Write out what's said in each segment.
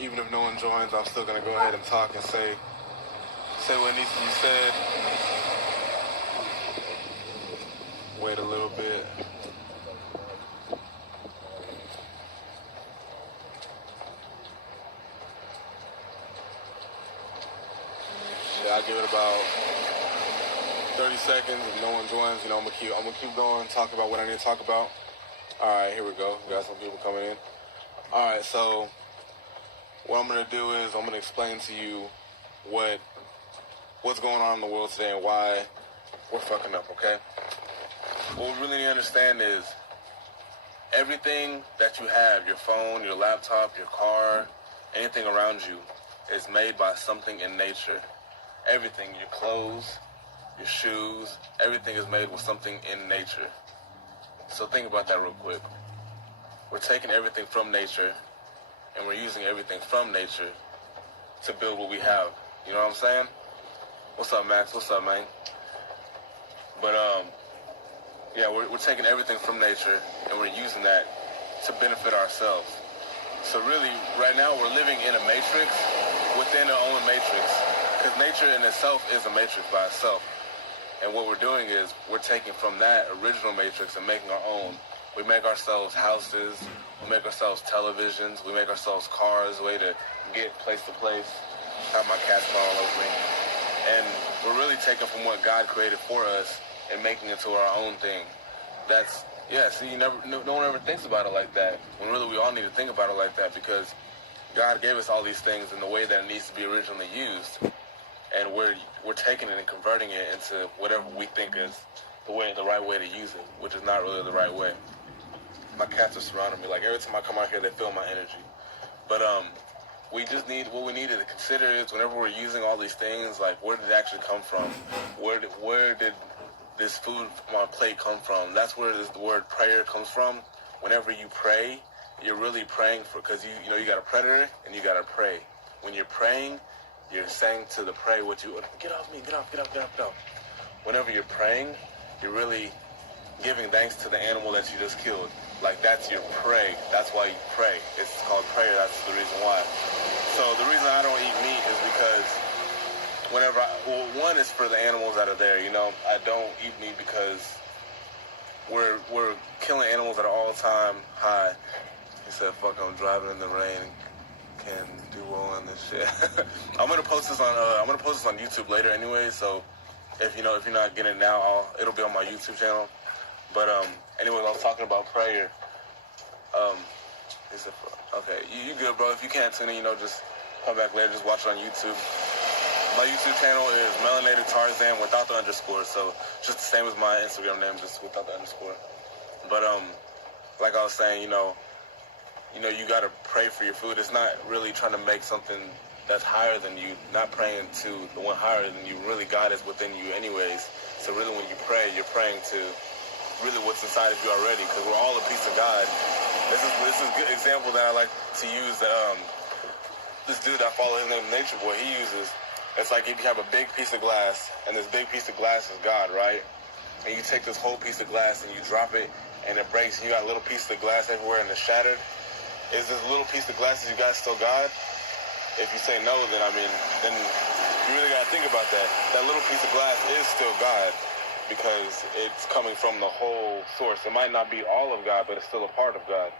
even if no one joins, I'm still gonna go ahead and talk and say what needs to be said. Wait a little bit. Yeah, I'll give it about 30 seconds. If no one joins, I'm gonna keep going, talk about what I need to talk about. All right, here we go. We got some people coming in. All right, so what I'm gonna do is I'm gonna explain to you what's going on in the world today and why we're fucking up. Okay. What we really need to understand is everything that you have, your phone, your laptop, your car, anything around you, is made by something in nature. Everything, your clothes, your shoes, everything is made with something in nature. So think about that real quick. We're taking everything from nature and we're using everything from nature to build what we have. You know what I'm saying? What's up, Max? What's up, man? But, yeah, we're taking everything from nature and we're using that to benefit ourselves. So really, right now, we're living in a matrix within our own matrix. Because nature in itself is a matrix by itself. And what we're doing is we're taking from that original matrix and making our own. We make ourselves houses, we make ourselves televisions, we make ourselves cars, way to get place to place. I have my cats all over me. And we're really taking from what God created for us and making it to our own thing. That's, yeah, see, no one ever thinks about it like that. When really we all need to think about it like that, because God gave us all these things in the way that it needs to be originally used. And we're taking it and converting it into whatever we think is the right way to use it, which is not really the right way. My cats are surrounding me. Like, every time I come out here, they feel my energy. But what we need to consider is whenever we're using all these things, like, where did it actually come from? Where did this food on my plate come from? That's where the word prayer comes from. Whenever you pray, you're really praying because you got a predator and you got to pray. When you're praying, you're saying to the prey what you, get off me, get off. Whenever you're praying, you're really giving thanks to the animal that you just killed. Like, that's your prey. That's why you pray. It's called prayer. That's the reason why. So the reason I don't eat meat is because one is for the animals that are there. I don't eat meat because we're killing animals at an all-time high. He said, "Fuck, I'm driving in the rain. Can do well on this shit." I'm gonna post this on YouTube later anyway. So if you're not getting it now, it'll be on my YouTube channel. But anyway, I was talking about prayer. He said, "Okay, you good, bro? If you can't tune in, just come back later. Just watch it on YouTube." My YouTube channel is Melanated Tarzan without the underscore. So just the same as my Instagram name, just without the underscore. But like I was saying, you gotta pray for your food. It's not really trying to make something that's higher than you, not praying to the one higher than you. Really, God is within you anyways. So really, when you pray, you're praying to really what's inside of you already, because we're all a piece of God. This is a good example that I like to use. This dude I follow, his name is Nature Boy, he uses. It's like if you have a big piece of glass, and this big piece of glass is God, right? And you take this whole piece of glass and you drop it, and it breaks, and you got a little piece of glass everywhere, and it's shattered. Is this little piece of glass that you got still God? If you say no, then you really got to think about that. That little piece of glass is still God because it's coming from the whole source. It might not be all of God, but it's still a part of God.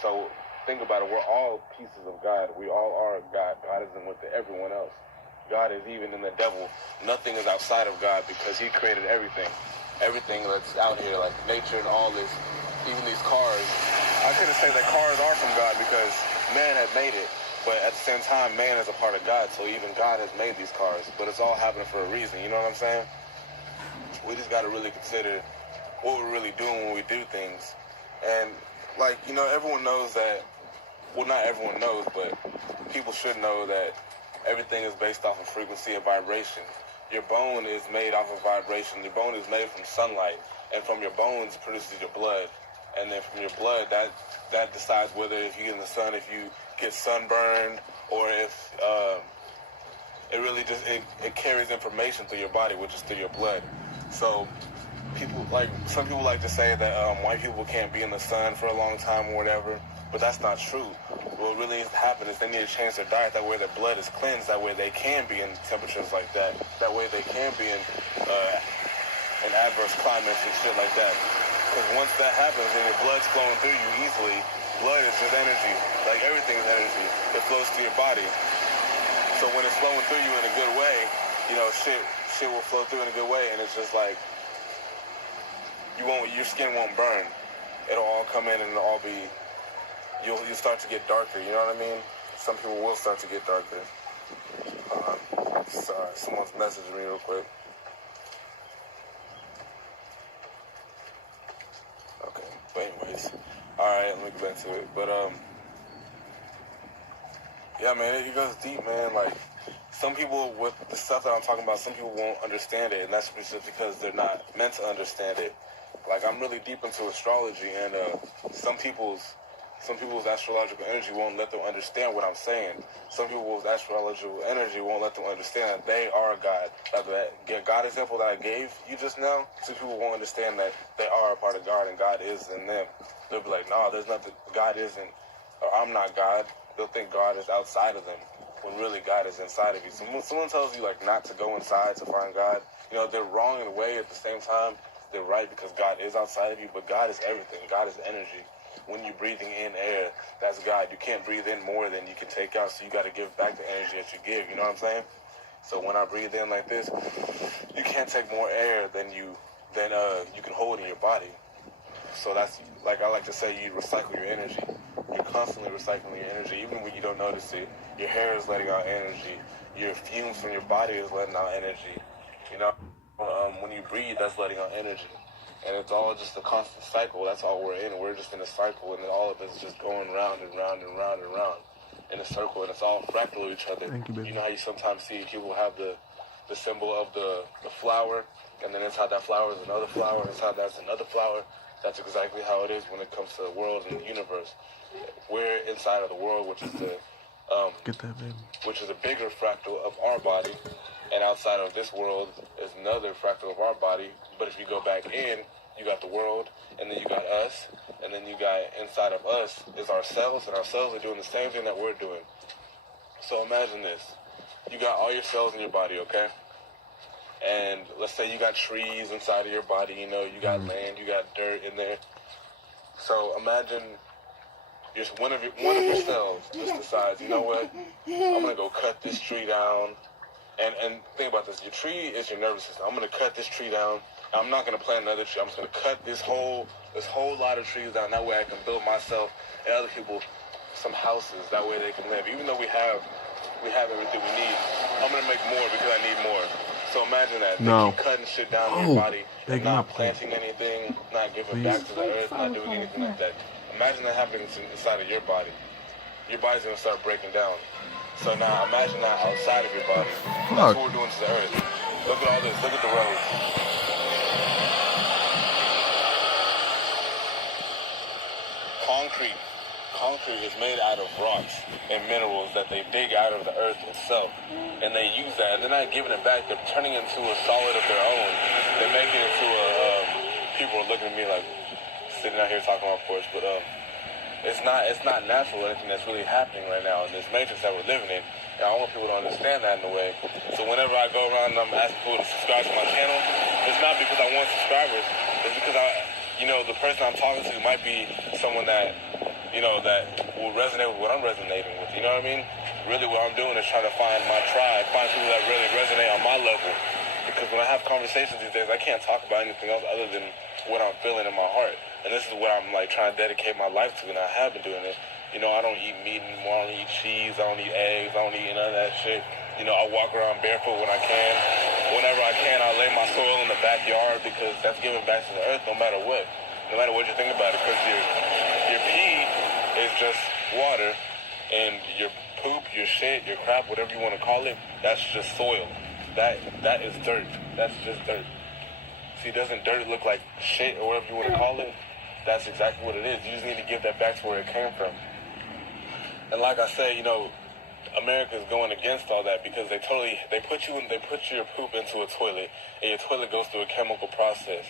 So think about it. We're all pieces of God. We all are God. God isn't with everyone else. God is even in the devil. Nothing is outside of God because he created everything. Everything that's out here, like nature and all this, even these cars. I couldn't say that cars are from God because man had made it. But at the same time, man is a part of God, so even God has made these cars. But it's all happening for a reason, you know what I'm saying? We just got to really consider what we're really doing when we do things. And, everyone knows that, well, not everyone knows, but people should know that everything is based off of frequency and vibration. Your bone is made off of vibration. Your bone is made from sunlight, and from your bones produces your blood. And then from your blood, that decides whether if you get in the sun, if you get sunburned, or if it really just it carries information through your body, which is through your blood. So some people like to say that white people can't be in the sun for a long time or whatever. But that's not true. What really needs to happen is they need to change their diet. That way their blood is cleansed. That way they can be in temperatures like that. That way they can be in adverse climates and shit like that. Because once that happens and your blood's flowing through you easily, blood is just energy. Like everything is energy. It flows through your body. So when it's flowing through you in a good way, you know, shit will flow through in a good way, and it's just like your skin won't burn. It'll all come in and it'll all be. You'll start to get darker. You know what I mean? Some people will start to get darker. Sorry, someone's messaging me real quick. Okay, but anyways, all right, let me get back to it. But yeah, man, it goes deep, man. Like some people with the stuff that I'm talking about, some people won't understand it, and that's just because they're not meant to understand it. Like I'm really deep into astrology, and some people's astrological energy won't let them understand what I'm saying. Some people's astrological energy won't let them understand that they are God. That God example that I gave you just now, some people won't understand that they are a part of God and God is in them. They'll be like, no, there's nothing, God isn't, or I'm not God. They'll think God is outside of them when really God is inside of you. Someone tells you like not to go inside to find God. You know, they're wrong in a way. At the same time, they're right because God is outside of you, but God is everything. God is energy. When you're breathing in air, that's God. You can't breathe in more than you can take out, so you got to give back the energy that you give. You know what I'm saying? So when I breathe in like this, you can't take more air than you can hold in your body. So that's, like I like to say, you recycle your energy. You're constantly recycling your energy, even when you don't notice it. Your hair is letting out energy. Your fumes from your body is letting out energy. You know, when you breathe, that's letting out energy. And it's all just a constant cycle. That's all we're in. We're just in a cycle, and all of it's just going round and round and round and round in a circle, and it's all fractal of each other. Thank you, baby. You know how you sometimes see people have the symbol of the flower, and then inside that flower is another flower, and inside that's another flower. That's exactly how it is when it comes to the world and the universe. We're inside of the world, which is Get that, baby. which is a bigger fractal of our body, and outside of this world is another fractal of our body. But if you go back in, you got the world, and then you got us, and then you got inside of us is our cells, and our cells are doing the same thing that we're doing. So imagine this. You got all your cells in your body, okay? And let's say you got trees inside of your body, you know, you got land, you got dirt in there. So imagine one of your cells just decides, you know what, I'm gonna go cut this tree down. And think about this, your tree is your nervous system. I'm gonna cut this tree down. I'm not gonna plant another tree. I'm just gonna cut this whole lot of trees down. That way I can build myself and other people some houses. That way they can live. Even though we have everything we need, I'm gonna make more because I need more. So imagine that. No. They keep cutting shit down in your body, Big not up. planting anything, not giving back to the earth, not doing anything like that. Imagine that happening inside of your body. Your body's gonna start breaking down. So now imagine that outside of your body. That's what we're doing to the earth. Look at all this. Look at the roads. Concrete is made out of rocks and minerals that they dig out of the earth itself. And they use that, and they're not giving it back. They're turning it into a solid of their own. They're making it into people are looking at me like, sitting out here talking about porch, but it's not natural anything that's really happening right now in this matrix that we're living in. And I want people to understand that in a way. So whenever I go around and I'm asking people to subscribe to my channel, it's not because I want subscribers. It's because the person I'm talking to might be someone that will resonate with what I'm resonating with. You know what I mean? Really what I'm doing is trying to find my tribe, find people that really resonate on my level. Because when I have conversations these days, I can't talk about anything else other than what I'm feeling in my heart. And this is what I'm like trying to dedicate my life to, and I have been doing it. You know, I don't eat meat anymore, I don't eat cheese, I don't eat eggs, I don't eat none of that shit. You know, I walk around barefoot when I can. Whenever I can, I lay my soil in the backyard because that's giving back to the earth no matter what. No matter what you think about it, because your pee is just water, and your poop, your shit, your crap, whatever you want to call it, that's just soil. That is dirt. That's just dirt. See, doesn't dirt look like shit or whatever you want to call it? That's exactly what it is. You just need to give that back to where it came from. And like I say, America's going against all that because they put your poop into a toilet, and your toilet goes through a chemical process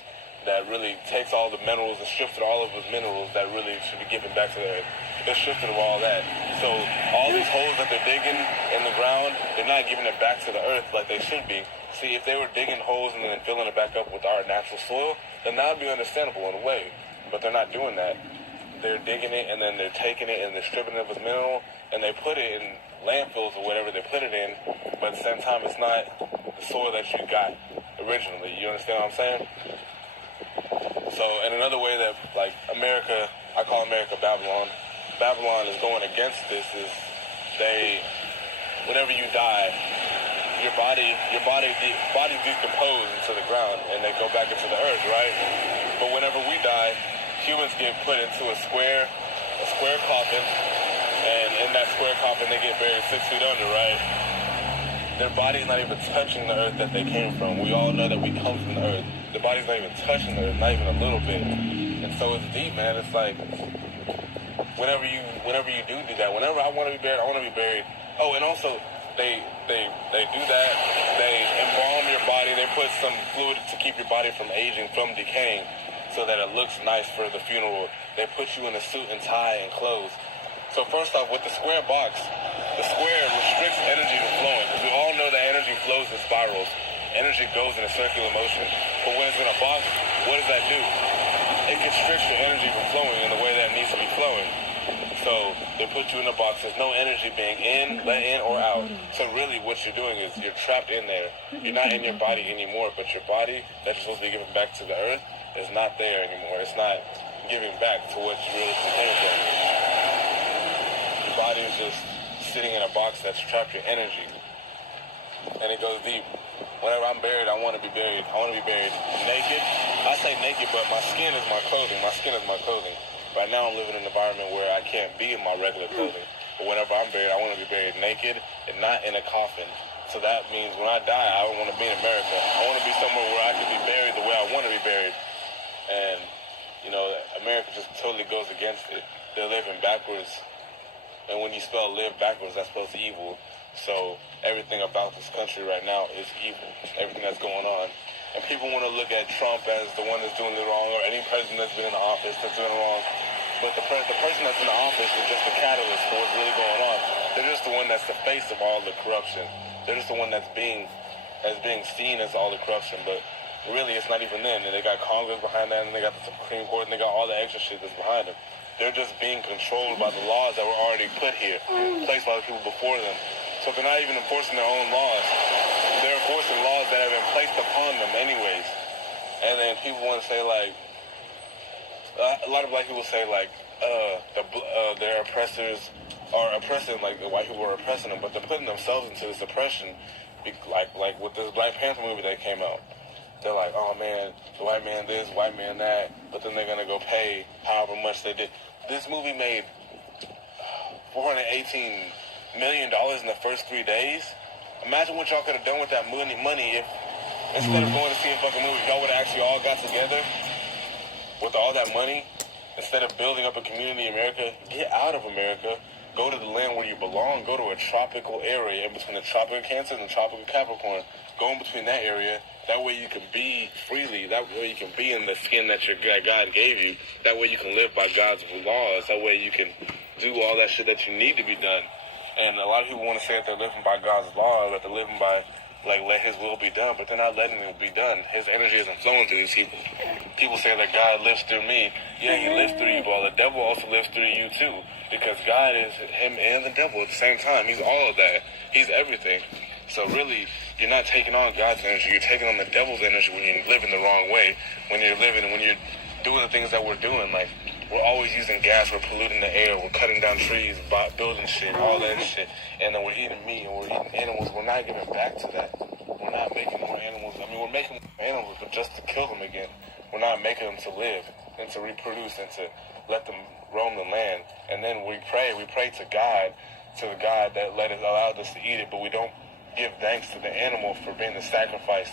that really takes all the minerals and strips all of those minerals that really should be given back to the earth. They're stripped of all that. So all these holes that they're digging in the ground, they're not giving it back to the earth like they should be. See, if they were digging holes and then filling it back up with our natural soil, then that would be understandable in a way. But they're not doing that. They're digging it and then they're taking it and they're stripping it of its mineral and they put it in landfills or whatever they put it in. But at the same time, it's not the soil that you got originally. You understand what I'm saying? So, in another way that, like, America, I call America Babylon. Babylon is going against this is whenever you die, your body decomposes into the ground and they go back into the earth, right? But whenever we die, humans get put into a square coffin, and in that square coffin they get buried 6 feet under, right? Their body's not even touching the earth that they came from. We all know that we come from the earth. Their body's not even touching the earth, not even a little bit. And so it's deep, man. It's like whenever you do that, whenever I want to be buried, I want to be buried. Oh, and also they do that. They embalm your body. They put some fluid to keep your body from aging, from decaying, so that it looks nice for the funeral. They put you in a suit and tie and clothes. So first off, with the square box, the square restricts energy from flowing. Because we all know that energy flows in spirals. Energy goes in a circular motion. But when it's in a box, what does that do? It constricts your energy from flowing in the way that it needs to be flowing. So they put you in a box. There's no energy being let in or out. So really what you're doing is you're trapped in there. You're not in your body anymore, but your body that you're supposed to be giving back to the earth is not there anymore. It's not giving back to what you really came from. Your body is just sitting in a box that's trapped your energy. And it goes deep. Whenever I'm buried, I want to be buried. I want to be buried naked. I say naked, but my skin is my clothing. My skin is my clothing. Right now I'm living in an environment where I can't be in my regular clothing. But whenever I'm buried, I want to be buried naked and not in a coffin. So that means when I die, I don't want to be in America. I want to be somewhere where I can be buried the way I want to be buried. And, you know, America just totally goes against it. They're living backwards. And when you spell live backwards, that spells evil. So everything about this country right now is evil. Everything that's going on. And people want to look at Trump as the one that's doing it wrong, or any president that's been in the office that's doing it wrong. But the person that's in the office is just the catalyst for what's really going on. They're just the one that's the face of all the corruption. They're just the one that's being seen as all the corruption. But really, it's not even them. And they got Congress behind that, and they got the Supreme Court, and they got all the extra shit that's behind them. They're just being controlled by the laws that were already put here, placed by the people before them. So they're not even enforcing their own laws. They're enforcing laws that have been placed upon them anyways. And then people want to say, like, a lot of black people say, like, their oppressors are oppressing, like, the white people are oppressing them, but they're putting themselves into this oppression, like with this Black Panther movie that came out. They're like, oh, man, the white man this, white man that, but then they're going to go pay however much they did. This movie made $418 million in the first 3 days. Imagine what y'all could have done with that money if instead of going to see a fucking movie, y'all would have actually all got together with all that money. Instead of building up a community in America, get out of America, go to the land where you belong, go to a tropical area in between the tropical Cancer and the tropical Capricorn. Go in between that area. That way you can be freely. That way you can be in the skin that God gave you. That way you can live by God's laws. That way you can do all that shit that you need to be done. And a lot of people want to say that they're living by God's law, that they're living by, like, let his will be done, but they're not letting it be done. His energy isn't flowing through these people. People say that God lives through me. Yeah, he lives through you, but the devil also lives through you too, because God is him and the devil at the same time. He's all of that. He's everything. So really, you're not taking on God's energy. You're taking on the devil's energy when you're living the wrong way, when you're doing the things that we're doing, like, we're always using gas, we're polluting the air, we're cutting down trees, building shit, all that shit. And then we're eating meat and we're eating animals. We're not giving back to that. We're not making more animals. I mean, we're making more animals, but just to kill them again. We're not making them to live and to reproduce and to let them roam the land. And then we pray to God, to the God that allowed us to eat it, but we don't give thanks to the animal for being the sacrifice,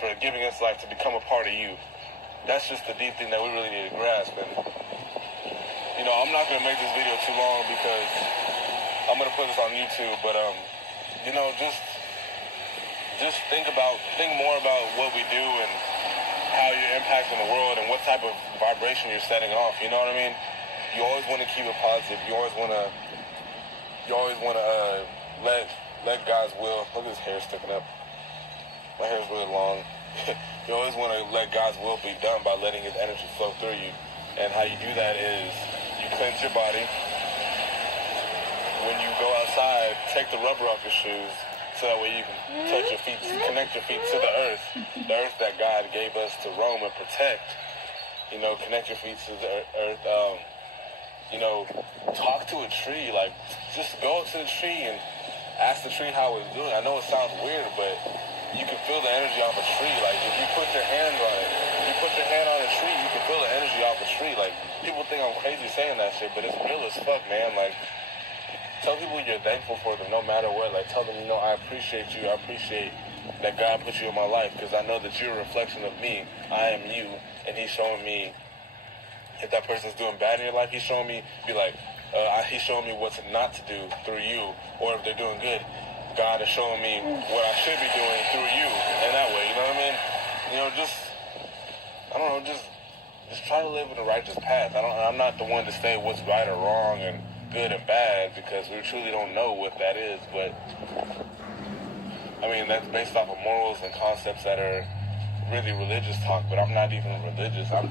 for giving its life to become a part of you. That's just the deep thing that we really need to grasp. And you know, I'm not going to make this video too long because I'm going to put this on YouTube, but, you know, just think more about what we do and how you're impacting the world and what type of vibration you're setting off, you know what I mean? you always want to keep it positive. You always want to let God's will. Look at his hair sticking up. My hair's really long. You always want to let God's will be done by letting his energy flow through you. And how you do that is you cleanse your body. When you go outside, take the rubber off your shoes so that way you can touch your feet, connect your feet to the earth that God gave us to roam and protect. You know, connect your feet to the earth. You know, talk to a tree. Like, just go up to the tree and ask the tree how it's doing. I know it sounds weird, but you can feel the energy off a tree. Like, if you put your hands on it, you put your hand on a tree, you can feel the energy off a tree. Like, people think I'm crazy saying that shit, but it's real as fuck, man. Like, tell people you're thankful for them no matter what. Like, tell them, you know, I appreciate you. I appreciate that God put you in my life because I know that you're a reflection of me. I am you, and he's showing me if that person's doing bad in your life, he's showing me, he's showing me what not to do through you. Or if they're doing good, God is showing me what I should be doing through you. And that way, you know what I mean? You know, just try to live in a righteous path. I'm not the one to say what's right or wrong and good and bad because we truly don't know what that is. But, I mean, that's based off of morals and concepts that are really religious talk. But I'm not even religious. I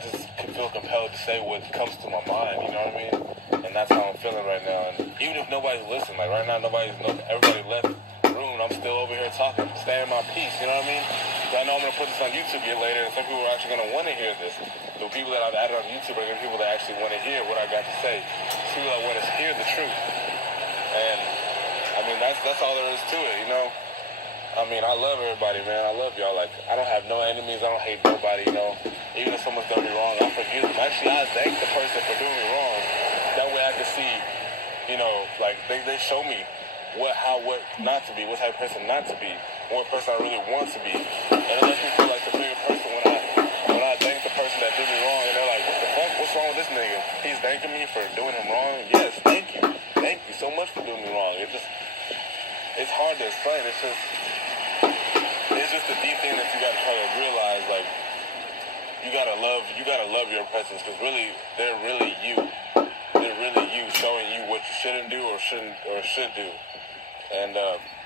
just can feel compelled to say what comes to my mind, you know what I mean? And that's how I'm feeling right now. And even if nobody's listening, like right now, everybody left the room, I'm still over here talking, staying my peace, you know what I mean? I know I'm going to put this on YouTube later, and some people are actually going to want to hear this. The people that I've added on YouTube are the people that actually want to hear what I got to say. People that want to hear the truth. And, I mean, that's all there is to it, you know? I mean, I love everybody, man. I love y'all. Like, I don't have no enemies. I don't hate nobody, you know. Even if someone's done me wrong, I forgive them. Actually, I thank the person for doing me wrong. That way I can see, you know, like, they show me what not to be, what type of person not to be, what person I really want to be. And it lets me feel like the bigger person when I thank the person that did me wrong, and they're like, what the fuck? What's wrong with this nigga? He's thanking me for doing him wrong? Yes, thank you. Thank you so much for doing me wrong. It's hard to explain. It's just a deep thing that you gotta try to realize, like, you gotta love your presence, because really, they're really you. They're really you, showing you what you shouldn't do or should do. And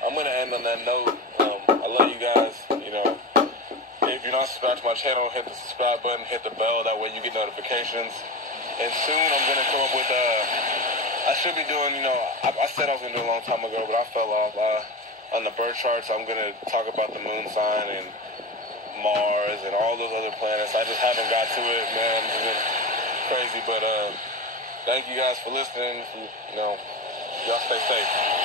I'm gonna end on that note. I love you guys. You know, if you're not subscribed to my channel, hit the subscribe button, hit the bell. That way you get notifications. And soon I'm gonna come up with I should be doing, you know, I said I was gonna do it a long time ago, but I fell off. On the birth charts, I'm gonna talk about the moon sign and Mars and all those other planets. I just haven't got to it, man. It's been crazy, but thank you guys for listening. You know, y'all stay safe.